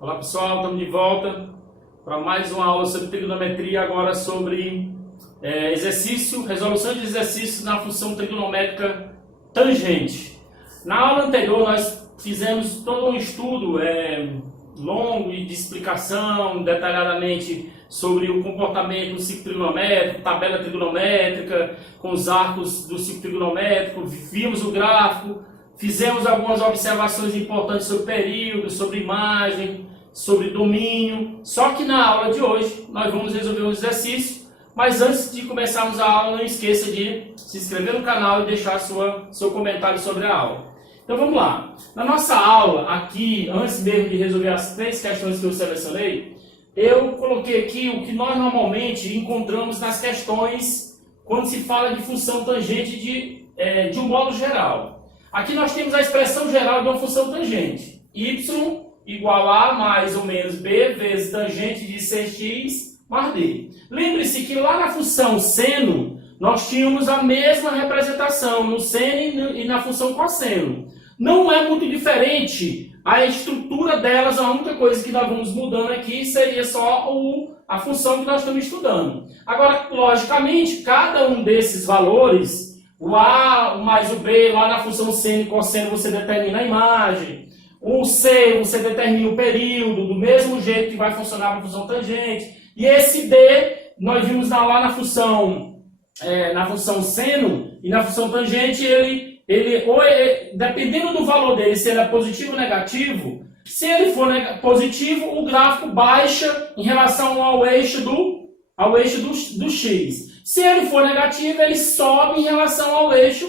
Olá pessoal, estamos de volta para mais uma aula sobre trigonometria, agora sobre resolução de exercícios na função trigonométrica tangente. Na aula anterior nós fizemos todo um estudo longo e de explicação detalhadamente sobre o comportamento do ciclo trigonométrico, tabela trigonométrica, com os arcos do ciclo trigonométrico, vimos o gráfico, fizemos algumas observações importantes sobre período, sobre imagem, sobre domínio. Só que na aula de hoje nós vamos resolver um exercício, mas antes de começarmos a aula, não esqueça de se inscrever no canal e deixar seu comentário sobre a aula. Então vamos lá. Na nossa aula aqui, antes mesmo de resolver as 3 questões que eu selecionei, eu coloquei aqui o que nós normalmente encontramos nas questões quando se fala de função tangente de um modo geral. Aqui nós temos a expressão geral de uma função tangente. Y igual a mais ou menos b vezes tangente de cx mais d. Lembre-se que lá na função seno, nós tínhamos a mesma representação no seno e na função cosseno. Não é muito diferente a estrutura delas, a única coisa que nós vamos mudando aqui seria só a função que nós estamos estudando. Agora, logicamente, cada um desses valores, o a mais o b, lá na função seno e cosseno você determina a imagem, o c você determina o período, do mesmo jeito que vai funcionar para a função tangente, e esse d, nós vimos lá na função seno e na função tangente, dependendo do valor dele, se ele é positivo ou negativo, se ele for positivo, o gráfico baixa em relação ao eixo do x. Se ele for negativo, ele sobe em relação ao eixo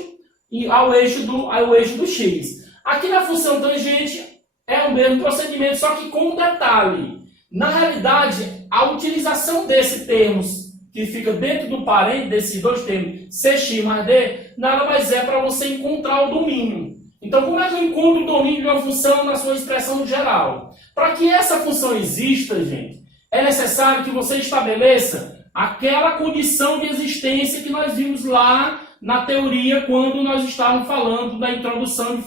do x. Aqui na função tangente é o mesmo procedimento, só que com um detalhe. Na realidade, a utilização desse termos que fica dentro do parênteses, desses dois termos, cx mais d, nada mais é para você encontrar o domínio. Então, como é que eu encontro o domínio de uma função na sua expressão geral? Para que essa função exista, gente, é necessário que você estabeleça aquela condição de existência que nós vimos lá na teoria quando nós estávamos falando da introdução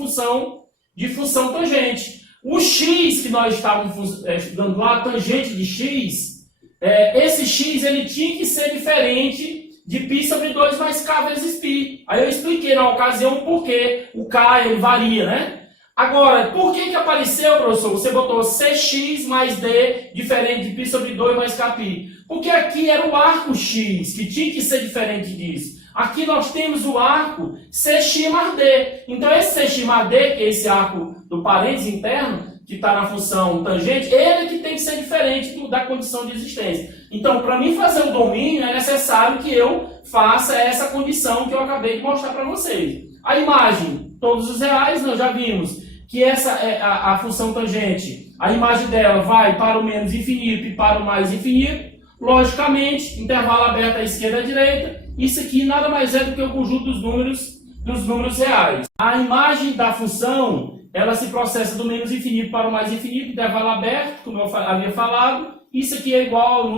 de função tangente. O x que nós estávamos estudando lá, tangente de x, esse x ele tinha que ser diferente de π sobre 2 mais k vezes π. Aí eu expliquei na ocasião por que o k ele varia, né? Agora, por que apareceu, professor? Você botou cx mais d diferente de π sobre 2 mais kπ. Porque aqui era o arco x, que tinha que ser diferente disso. Aqui nós temos o arco cx mais d. Então esse cx mais d, que é esse arco do parênteses interno, que está na função tangente, ele que tem que ser diferente da condição de existência. Então, para mim fazer o domínio, é necessário que eu faça essa condição que eu acabei de mostrar para vocês. A imagem, todos os reais, nós já vimos que essa é a função tangente. A imagem dela vai para o menos infinito e para o mais infinito. Logicamente, intervalo aberto à esquerda e à direita. Isso aqui nada mais é do que o conjunto dos números reais. A imagem da função, ela se processa do menos infinito para o mais infinito, intervalo aberto, como eu havia falado. Isso aqui é igual ao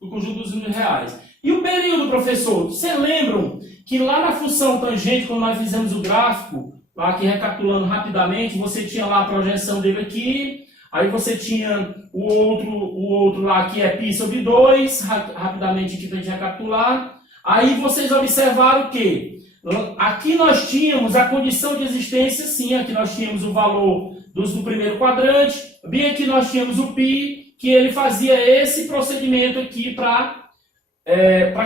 do conjunto dos números reais. E o período, professor? Vocês lembram que lá na função tangente, quando nós fizemos o gráfico, lá aqui recapitulando rapidamente, você tinha lá a projeção dele aqui, aí você tinha o outro lá que é π sobre 2, rapidamente aqui para a gente recapitular. Aí vocês observaram que aqui nós tínhamos a condição de existência, sim, aqui nós tínhamos o valor do primeiro quadrante, bem aqui nós tínhamos o π, que ele fazia esse procedimento aqui para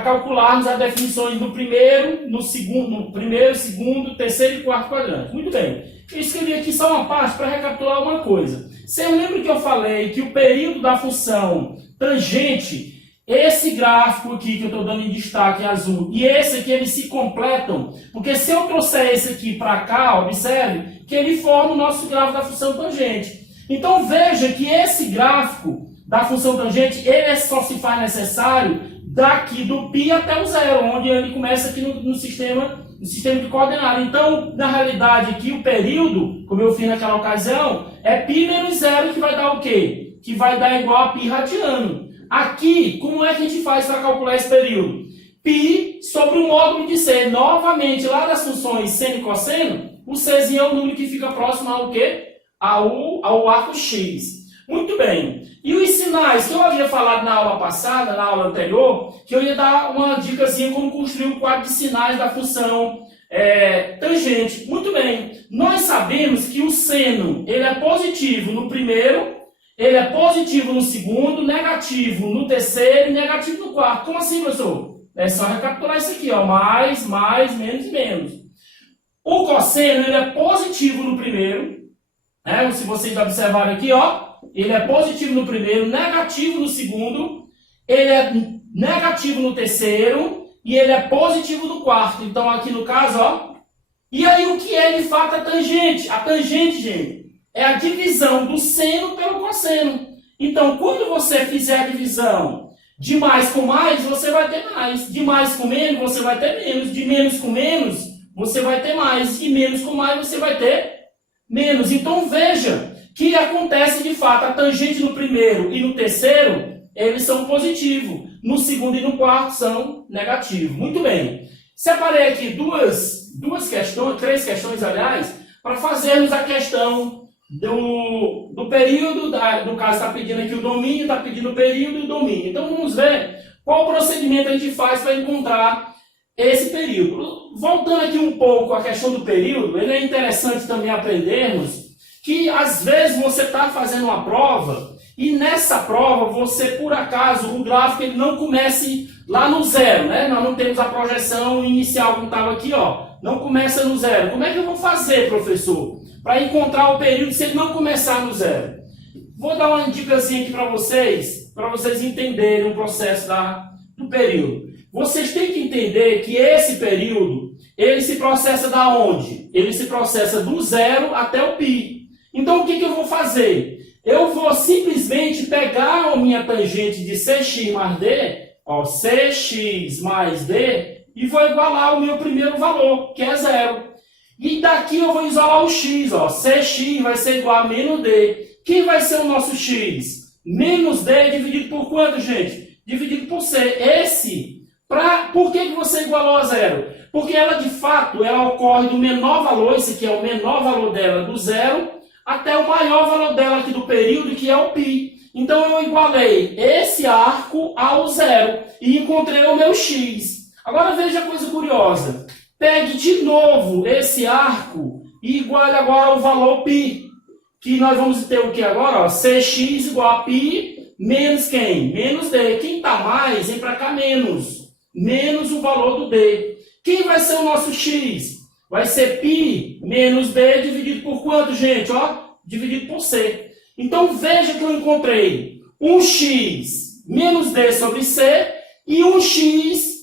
calcularmos as definições do primeiro, segundo, terceiro e quarto quadrante. Muito bem. Eu escrevi aqui só uma parte para recapitular uma coisa. Você lembra que eu falei que o período da função tangente, esse gráfico aqui que eu estou dando em destaque em azul e esse aqui, eles se completam, porque se eu trouxer esse aqui para cá, observe que ele forma o nosso gráfico da função tangente. Então veja que esse gráfico da função tangente, ele só se faz necessário daqui do π até o zero, onde ele começa aqui no sistema de coordenadas. Então, na realidade aqui o período, como eu fiz naquela ocasião, é π menos zero, que vai dar o quê? Que vai dar igual a π radiano. Aqui, como é que a gente faz para calcular esse período? π sobre o módulo de c. Novamente, lá das funções seno e cosseno, o czinho é o número que fica próximo ao quê? Ao arco x. Muito bem. E os sinais que eu havia falado na aula passada, na aula anterior, que eu ia dar uma dicasinha como construir o quadro de sinais da função tangente. Muito bem. Nós sabemos que o seno ele é positivo no primeiro, ele é positivo no segundo, negativo no terceiro e negativo no quarto. Como assim, professor? É só recapitular isso aqui, ó. Mais, menos e menos. O cosseno ele é positivo no primeiro, né? Se vocês observarem aqui, ó, ele é positivo no primeiro, negativo no segundo, ele é negativo no terceiro e ele é positivo no quarto. Então aqui no caso, ó. E aí o que é de fato a tangente? A tangente, gente, é a divisão do seno pelo cosseno. Então quando você fizer a divisão de mais com mais, você vai ter mais. De mais com menos, você vai ter menos. De menos com menos, você vai ter mais. De menos com mais, você vai ter menos. Então veja que acontece de fato a tangente no primeiro e no terceiro, eles são positivos. No segundo e no quarto são negativos. Muito bem. Separei aqui três questões, aliás, para fazermos a questão do período, no caso está pedindo aqui o domínio, está pedindo o período e o domínio. Então vamos ver qual procedimento a gente faz para encontrar esse período. Voltando aqui um pouco à questão do período, ele é interessante também aprendermos que às vezes você está fazendo uma prova e nessa prova você, por acaso, o gráfico ele não comece lá no zero, né? Nós não temos a projeção inicial como estava aqui, ó. Não começa no zero. Como é que eu vou fazer, professor, para encontrar o período se ele não começar no zero? Vou dar uma dicasinha aqui para vocês entenderem o processo do período. Vocês têm que entender que esse período, ele se processa da onde? Ele se processa do zero até o π. Então, o que eu vou fazer? Eu vou simplesmente pegar a minha tangente de cx mais d, ó, cx mais d, e vou igualar o meu primeiro valor, que é zero. E daqui eu vou isolar o x, ó, cx vai ser igual a menos d. Quem vai ser o nosso x? Menos d dividido por quanto, gente? Dividido por c. Por que você igualou a zero? Porque ela, de fato, ela ocorre do menor valor, esse aqui é o menor valor dela, do zero, até o maior valor dela aqui do período, que é o π. Então eu igualei esse arco ao zero e encontrei o meu x. Agora veja a coisa curiosa. Pegue de novo esse arco e iguale agora ao valor π. Que nós vamos ter o que agora? Ó, cx igual a π menos quem? Menos d. Quem está mais, vem para cá menos. Menos o valor do d. Quem vai ser o nosso x? Vai ser π menos d dividido por quanto, gente? Ó, dividido por c. Então, veja que eu encontrei um x menos d sobre c e um x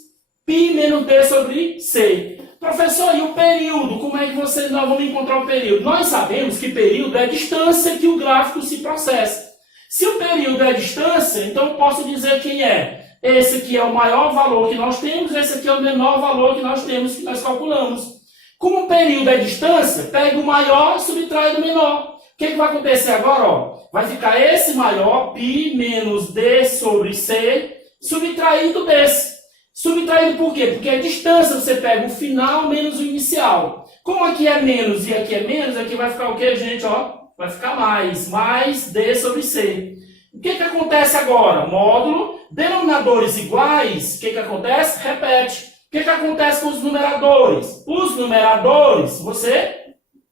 π menos d sobre c. Professor, e o período? Como é que nós vamos encontrar o período? Nós sabemos que período é a distância que o gráfico se processa. Se o período é a distância, então eu posso dizer quem é. Esse aqui é o maior valor que nós temos, esse aqui é o menor valor que nós temos, que nós calculamos. Como o período é distância, pega o maior e subtrai do menor. O que vai acontecer agora? Ó? Vai ficar esse maior, π menos d sobre c, subtraído desse. Subtraído por quê? Porque a distância você pega o final menos o inicial. Como aqui é menos e aqui é menos, aqui vai ficar o quê, gente? Ó, vai ficar mais d sobre c. O que acontece agora? Módulo, denominadores iguais, o que acontece? Repete. O que acontece com os numeradores? Os numeradores, você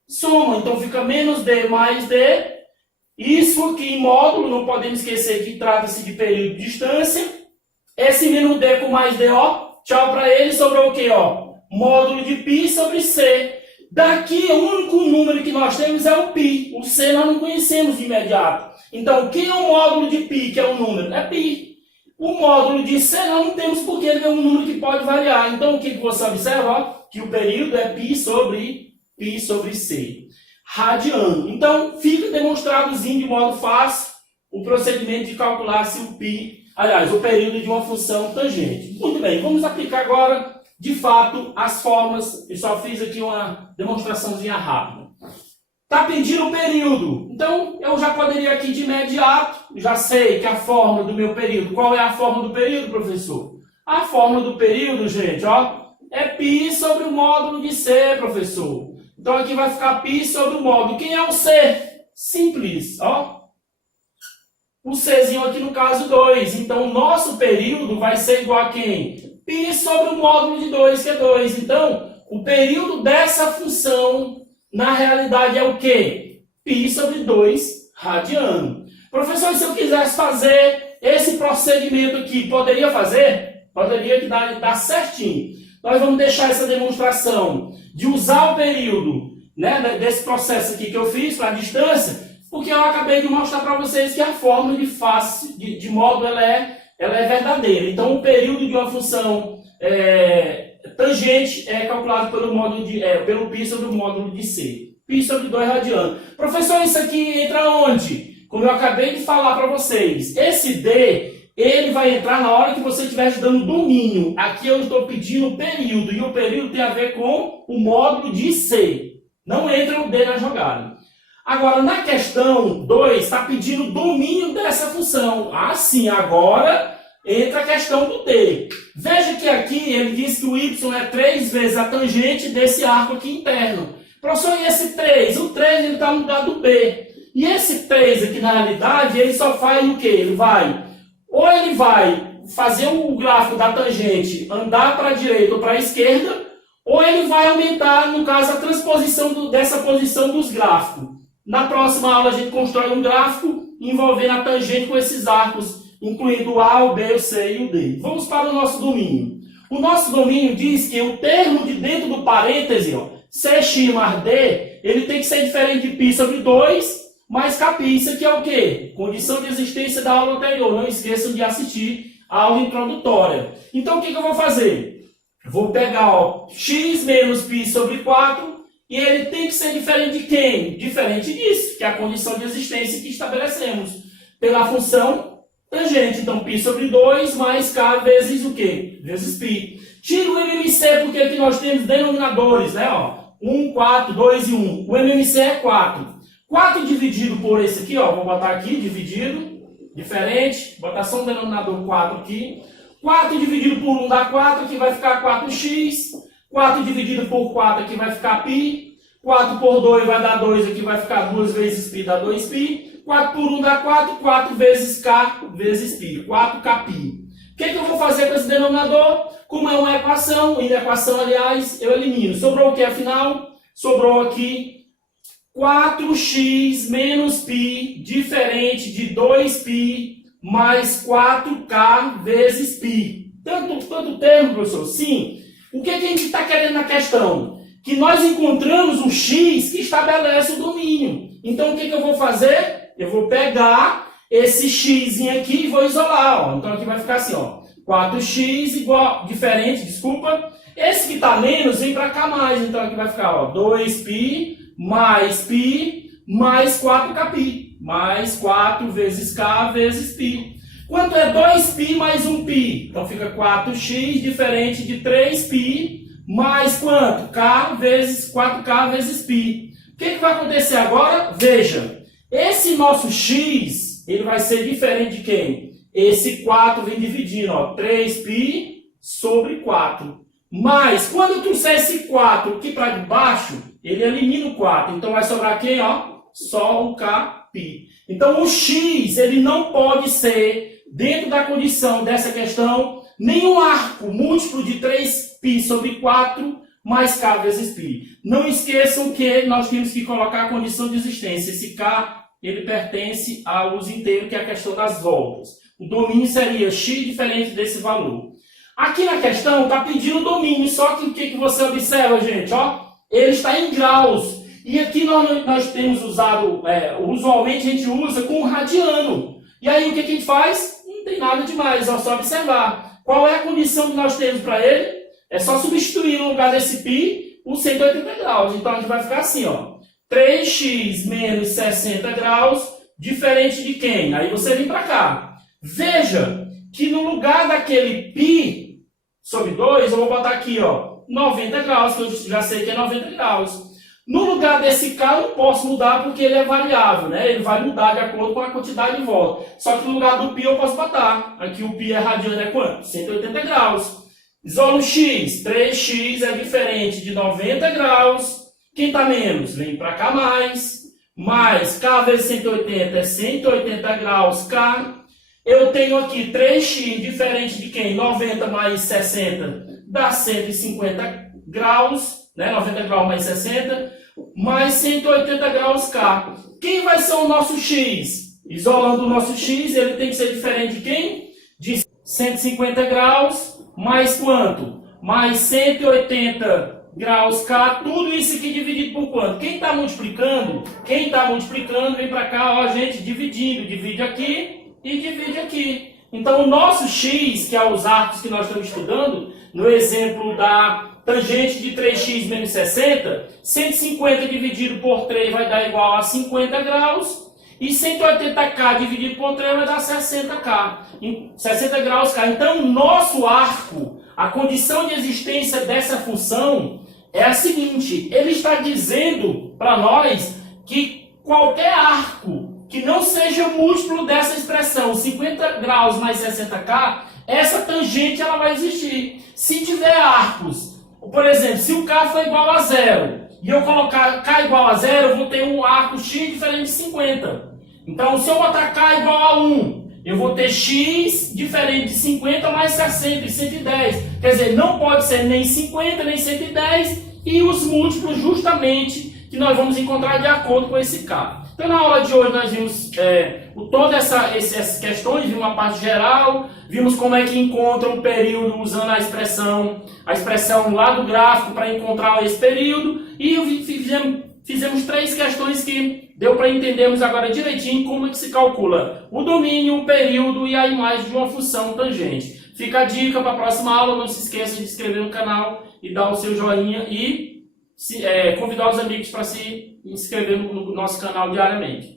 soma. Então, fica menos d mais d. Isso aqui em módulo, não podemos esquecer que trata-se de período de distância. Esse menos d com mais d, ó, tchau para ele, sobrou o quê? Ó? Módulo de π sobre c. Daqui, o único número que nós temos é o π. O c nós não conhecemos de imediato. Então, o que é o módulo de π, que é o número? É π. O módulo de C nós não temos porque ele é um número que pode variar. Então, o que você observa? Ó, que o período é π sobre C. Radiano. Então, fica demonstradozinho de modo fácil o procedimento de calcular se o o período de uma função tangente. Muito bem, vamos aplicar agora, de fato, as formas. Eu só fiz aqui uma demonstraçãozinha rápida. Está pedindo o período. Então, eu já poderia aqui de imediato, já sei que a fórmula do meu período. Qual é a fórmula do período, professor? A fórmula do período, gente, ó, é π sobre o módulo de C, professor. Então, aqui vai ficar π sobre o módulo. Quem é o C? Simples, ó. o Czinho aqui no caso 2. Então, o nosso período vai ser igual a quem? Π sobre o módulo de 2, que é 2. Então, o período dessa função, na realidade, é o quê? Π sobre 2 radiano. Professor, se eu quisesse fazer esse procedimento aqui, poderia fazer? Poderia que dar certinho. Nós vamos deixar essa demonstração de usar o período, né, desse processo aqui que eu fiz para a distância, porque eu acabei de mostrar para vocês que a fórmula de módulo ela é verdadeira. Então, o período de uma função tangente é calculado pelo π sobre o módulo de C. Π sobre 2 radiano. Professor, isso aqui entra onde? Como eu acabei de falar para vocês, esse D, ele vai entrar na hora que você estiver estudando domínio. Aqui eu estou pedindo o período, e o período tem a ver com o módulo de C. Não entra o D na jogada. Agora, na questão 2, está pedindo o domínio dessa função. Assim, agora entra a questão do D. Veja que aqui ele diz que o Y é 3 vezes a tangente desse arco aqui interno. Professor, e esse 3? O 3 ele está no lugar do B. E esse 3 aqui, na realidade, ele só faz o quê? Ele vai fazer o gráfico da tangente andar para a direita ou para a esquerda, ou ele vai aumentar, no caso, a transposição dessa posição dos gráficos. Na próxima aula, a gente constrói um gráfico envolvendo a tangente com esses arcos, incluindo o A, o B, o C e o D. Vamos para o nosso domínio. O nosso domínio diz que o termo de dentro do parêntese, ó, CX mais D, ele tem que ser diferente de π sobre 2 mais Kπ. Isso aqui é o quê? Condição de existência da aula anterior. Não esqueçam de assistir a aula introdutória. Então, o que eu vou fazer? Vou pegar x menos π sobre 4 e ele tem que ser diferente de quem? Diferente disso, que é a condição de existência que estabelecemos pela função tangente. Então, π sobre 2 mais k vezes o quê? Vezes π. Tira o MMC, porque aqui nós temos denominadores, né? 1, 4, 2 e 1. O MMC é 4. 4 dividido por esse aqui, vou botar aqui, dividido, diferente, botar só um denominador 4 aqui. 4 dividido por 1 dá 4, aqui vai ficar 4x. 4 dividido por 4 aqui vai ficar π. 4 por 2 vai dar 2, aqui vai ficar 2 vezes π, dá 2π. 4 por 1 dá 4, 4 vezes k vezes π, 4kπ. O que eu vou fazer com esse denominador? Como é uma equação, e na equação, aliás, eu elimino. Sobrou o que, afinal? Sobrou aqui 4x menos π, diferente de 2π, mais 4k vezes π. Tanto termo, professor? Sim. O que a gente está querendo na questão? Que nós encontramos o x que estabelece o domínio. Então, o que eu vou fazer? Eu vou pegar esse x aqui e vou isolar. Então, aqui vai ficar assim, 4x igual, diferente, desculpa. Esse que está menos vem para cá mais. Então, aqui vai ficar 2π mais π mais 4kπ. Mais 4 vezes k vezes π. Quanto é 2π mais 1π? Então, fica 4x diferente de 3π mais quanto? K vezes 4k vezes π. O que vai acontecer agora? Veja, esse nosso x, ele vai ser diferente de quem? Esse 4 vem dividindo, 3π sobre 4. Mas, quando eu trouxer esse 4 aqui para baixo, ele elimina o 4. Então, vai sobrar quem? Só o kπ. Então, o x, ele não pode ser, dentro da condição dessa questão, nenhum arco múltiplo de 3π sobre 4 mais k vezes π. Não esqueçam que nós temos que colocar a condição de existência. Esse k, ele pertence ao uso inteiro, que é a questão das voltas. O domínio seria x diferente desse valor. Aqui na questão está pedindo o domínio, só que o que você observa, gente? Ele está em graus. E aqui nós temos usado, usualmente a gente usa com radiano. E aí o que a gente faz? Não tem nada demais, é só observar. Qual é a condição que nós temos para ele? É só substituir no lugar desse π o 180 graus. Então a gente vai ficar assim, 3x menos 60 graus, diferente de quem? Aí você vem para cá. Veja que no lugar daquele π sobre 2, eu vou botar aqui, 90 graus, que eu já sei que é 90 graus. No lugar desse k, eu não posso mudar porque ele é variável, né? Ele vai mudar de acordo com a quantidade de volta. Só que no lugar do π eu posso botar. Aqui o π é radiano, é quanto? 180 graus. Isola o x. 3x é diferente de 90 graus. Quem está menos? Vem para cá mais. mais K vezes 180 é 180 graus K. Eu tenho aqui 3x diferente de quem? 90 mais 60 dá 150 graus, né? 90 graus mais 60, mais 180 graus K. Quem vai ser o nosso x? Isolando o nosso x, ele tem que ser diferente de quem? De 150 graus mais quanto? Mais 180 graus K, tudo isso aqui dividido por quanto? Quem está multiplicando? Quem está multiplicando, vem para cá, ó, gente, dividindo. Divide aqui e divide aqui. Então, o nosso x, que é os arcos que nós estamos estudando, no exemplo da tangente de 3x menos 60, 150 dividido por 3 vai dar igual a 50 graus, e 180k dividido por 3 vai dar 60k, 60 graus K. Então, o nosso arco, a condição de existência dessa função é a seguinte: ele está dizendo para nós que qualquer arco que não seja múltiplo dessa expressão, 50 graus mais 60k, essa tangente ela vai existir. Se tiver arcos, por exemplo, se o K for igual a 0, e eu colocar K igual a 0, eu vou ter um arco x diferente de 50. Então, se eu botar K igual a 1, eu vou ter x diferente de 50 mais 60 e 110. Quer dizer, não pode ser nem 50, nem 110, e os múltiplos justamente que nós vamos encontrar de acordo com esse K. Então, na aula de hoje, nós vimos todas essas questões, vimos uma parte geral, vimos como é que encontra um período usando a expressão lá do gráfico para encontrar esse período, e fizemos 3 questões que deu para entendermos agora direitinho como é que se calcula o domínio, o período e a imagem de uma função tangente. Fica a dica para a próxima aula, não se esqueça de se inscrever no canal e dar o seu joinha e convidar os amigos para se inscrever no nosso canal diariamente.